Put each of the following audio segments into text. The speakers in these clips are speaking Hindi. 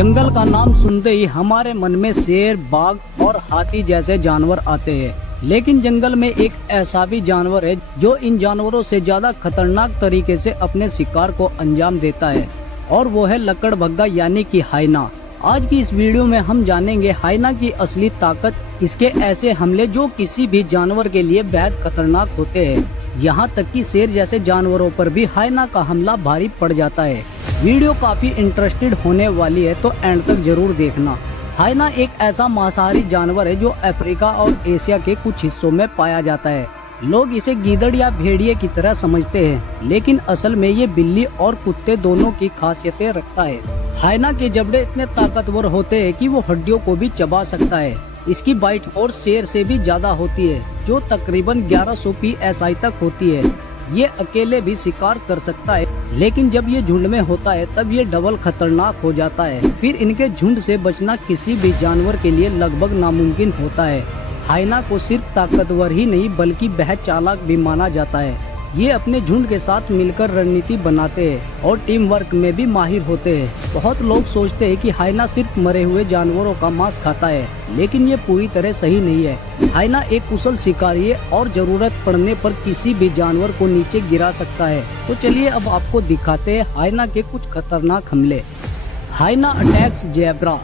जंगल का नाम सुनते ही हमारे मन में शेर, बाघ और हाथी जैसे जानवर आते हैं। लेकिन जंगल में एक ऐसा भी जानवर है जो इन जानवरों से ज्यादा खतरनाक तरीके से अपने शिकार को अंजाम देता है, और वो है लकड़बग्गा यानी कि हाइना। आज की इस वीडियो में हम जानेंगे हाइना की असली ताकत, इसके ऐसे हमले जो किसी भी जानवर के लिए बेहद खतरनाक होते हैं। यहाँ तक कि शेर जैसे जानवरों पर भी हाइना का हमला भारी पड़ जाता है। वीडियो काफी इंटरेस्टेड होने वाली है, तो एंड तक जरूर देखना। हाइना एक ऐसा मांसाहारी जानवर है जो अफ्रीका और एशिया के कुछ हिस्सों में पाया जाता है। लोग इसे गीदड़ या भेड़िए की तरह समझते हैं, लेकिन असल में ये बिल्ली और कुत्ते दोनों की खासियतें रखता है। हाइना के जबड़े इतने ताकतवर होते हैं कि वो हड्डियों को भी चबा सकता है। इसकी बाइट फोर्स शेर से भी ज्यादा होती है, जो तकरीबन 1100 PSI तक होती है। ये अकेले भी शिकार कर सकता है, लेकिन जब ये झुंड में होता है तब ये डबल खतरनाक हो जाता है। फिर इनके झुंड से बचना किसी भी जानवर के लिए लगभग नामुमकिन होता है। हाइना को सिर्फ ताकतवर ही नहीं बल्कि बेहद चालाक भी माना जाता है। ये अपने झुंड के साथ मिलकर रणनीति बनाते हैं और टीम वर्क में भी माहिर होते हैं। बहुत लोग सोचते हैं कि हाइना सिर्फ मरे हुए जानवरों का मांस खाता है, लेकिन ये पूरी तरह सही नहीं है। हाइना एक कुशल शिकारी है और जरूरत पड़ने पर किसी भी जानवर को नीचे गिरा सकता है। तो चलिए अब आपको दिखाते हैं हाइना के कुछ खतरनाक हमले। हाइना अटैक्स जेब्रा।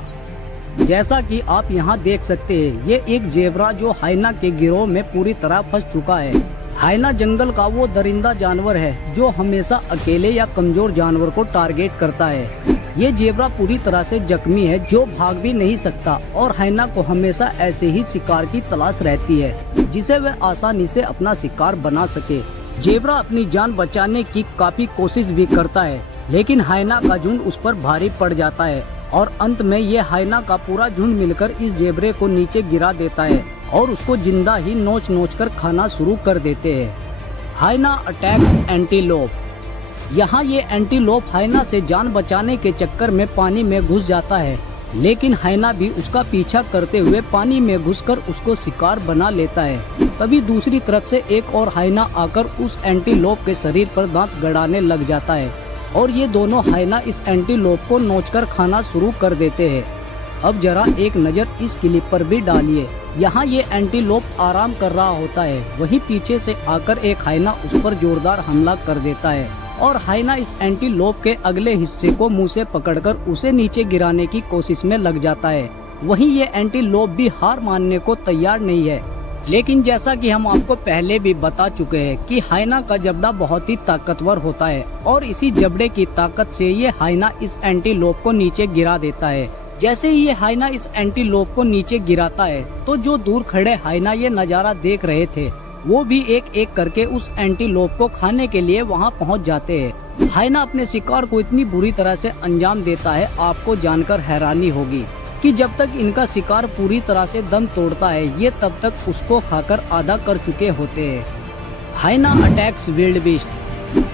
जैसा कि आप यहाँ देख सकते हैं, ये एक जेब्रा जो हाइना के गिरोह में पूरी तरह फंस चुका है। हाइना जंगल का वो दरिंदा जानवर है जो हमेशा अकेले या कमजोर जानवर को टारगेट करता है। ये जेब्रा पूरी तरह से जख्मी है, जो भाग भी नहीं सकता, और हाइना को हमेशा ऐसे ही शिकार की तलाश रहती है जिसे वह आसानी से अपना शिकार बना सके। जेब्रा अपनी जान बचाने की काफी कोशिश भी करता है, लेकिन हाइना का झुंड उस पर भारी पड़ जाता है और अंत में ये हाइना का पूरा झुंड मिलकर इस जेब्रे को नीचे गिरा देता है और उसको जिंदा ही नोच नोच कर खाना शुरू कर देते हैं। हाइना अटैक्स एंटीलोप। यहाँ ये एंटीलोप हाइना से जान बचाने के चक्कर में पानी में घुस जाता है, लेकिन हाइना भी उसका पीछा करते हुए पानी में घुसकर उसको शिकार बना लेता है। तभी दूसरी तरफ से एक और हाइना आकर उस एंटीलोप के शरीर पर दांत गड़ाने लग जाता है और ये दोनों हाइना इस एंटीलोप को नोचकर खाना शुरू कर देते हैं। अब जरा एक नज़र इस क्लिप पर भी डालिए। यहाँ ये एंटीलोप आराम कर रहा होता है, वहीं पीछे से आकर एक हाइना उस पर जोरदार हमला कर देता है और हाइना इस एंटीलोप के अगले हिस्से को मुंह से पकड़कर उसे नीचे गिराने की कोशिश में लग जाता है। वहीं ये एंटीलोप भी हार मानने को तैयार नहीं है, लेकिन जैसा कि हम आपको पहले भी बता चुके हैं कि हाइना का जबड़ा बहुत ही ताकतवर होता है और इसी जबड़े की ताकत से ये हाइना इस एंटीलोप को नीचे गिरा देता है। जैसे ही ये हाइना इस एंटीलोप को नीचे गिराता है, तो जो दूर खड़े हाइना ये नज़ारा देख रहे थे, वो भी एक एक करके उस एंटीलोप को खाने के लिए वहाँ पहुँच जाते हैं। हाइना अपने शिकार को इतनी बुरी तरह से अंजाम देता है, आपको जानकर हैरानी होगी कि जब तक इनका शिकार पूरी तरह से दम तोड़ता है, ये तब तक उसको खाकर आधा कर चुके होते हैं। हाइना अटैक्स विल्ड बीस्ट।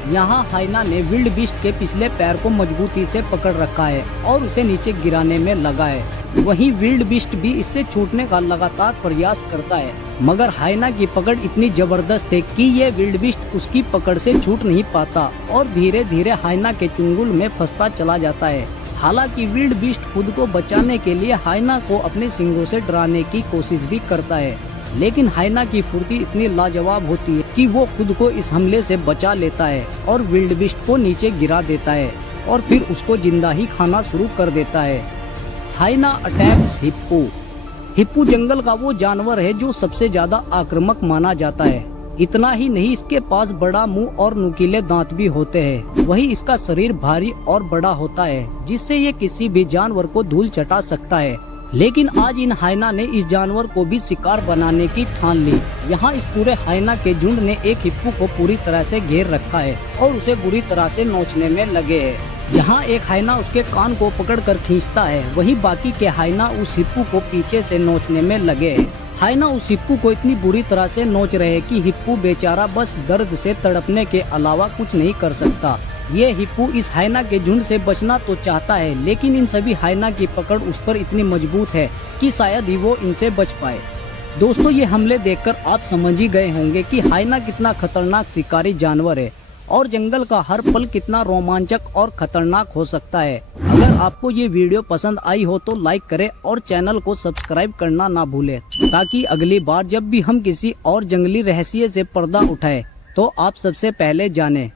यहाँ हाइना ने विल्ड बीस्ट के पिछले पैर को मजबूती से पकड़ रखा है और उसे नीचे गिराने में लगा है। वहीं विल्ड बीस्ट भी इससे छूटने का लगातार प्रयास करता है, मगर हाइना की पकड़ इतनी जबरदस्त है कि ये विल्ड बीस्ट उसकी पकड़ से छूट नहीं पाता और धीरे धीरे हाइना के चुंगल में फंसता चला जाता है। हालांकि विल्ड बीस्ट खुद को बचाने के लिए हाइना को अपने सींगों से डराने की कोशिश भी करता है, लेकिन हाइना की फुर्ती इतनी लाजवाब होती है कि वो खुद को इस हमले से बचा लेता है और विल्ड बीस्ट को नीचे गिरा देता है और फिर उसको जिंदा ही खाना शुरू कर देता है। हाइना अटैक्स हिप्पो। हिप्पो जंगल का वो जानवर है जो सबसे ज्यादा आक्रामक माना जाता है। इतना ही नहीं, इसके पास बड़ा मुंह और नुकीले दांत भी होते हैं। वहीं इसका शरीर भारी और बड़ा होता है, जिससे ये किसी भी जानवर को धूल चटा सकता है। लेकिन आज इन हाइना ने इस जानवर को भी शिकार बनाने की ठान ली। यहाँ इस पूरे हाइना के झुंड ने एक हिप्पो को पूरी तरह से घेर रखा है और उसे बुरी तरह से नोचने में लगे हैं। जहाँ एक हाइना उसके कान को पकड़कर खींचता है, वहीं बाकी के हाइना उस हिप्पो को पीछे से नोचने में लगे हैं। हाइना उस हिप्पो को इतनी बुरी तरह से नोच रहे कि हिप्पो बेचारा बस दर्द से तड़पने के अलावा कुछ नहीं कर सकता। ये हिप्पो इस हाइना के झुंड से बचना तो चाहता है, लेकिन इन सभी हाइना की पकड़ उस पर इतनी मजबूत है कि शायद ही वो इनसे बच पाए। दोस्तों, ये हमले देखकर आप समझ ही गए होंगे कि हाइना कितना खतरनाक शिकारी जानवर है और जंगल का हर पल कितना रोमांचक और खतरनाक हो सकता है। अगर आपको ये वीडियो पसंद आई हो तो लाइक करें और चैनल को सब्सक्राइब करना ना भूलें, ताकि अगली बार जब भी हम किसी और जंगली रहस्य से पर्दा उठाएं तो आप सबसे पहले जानें।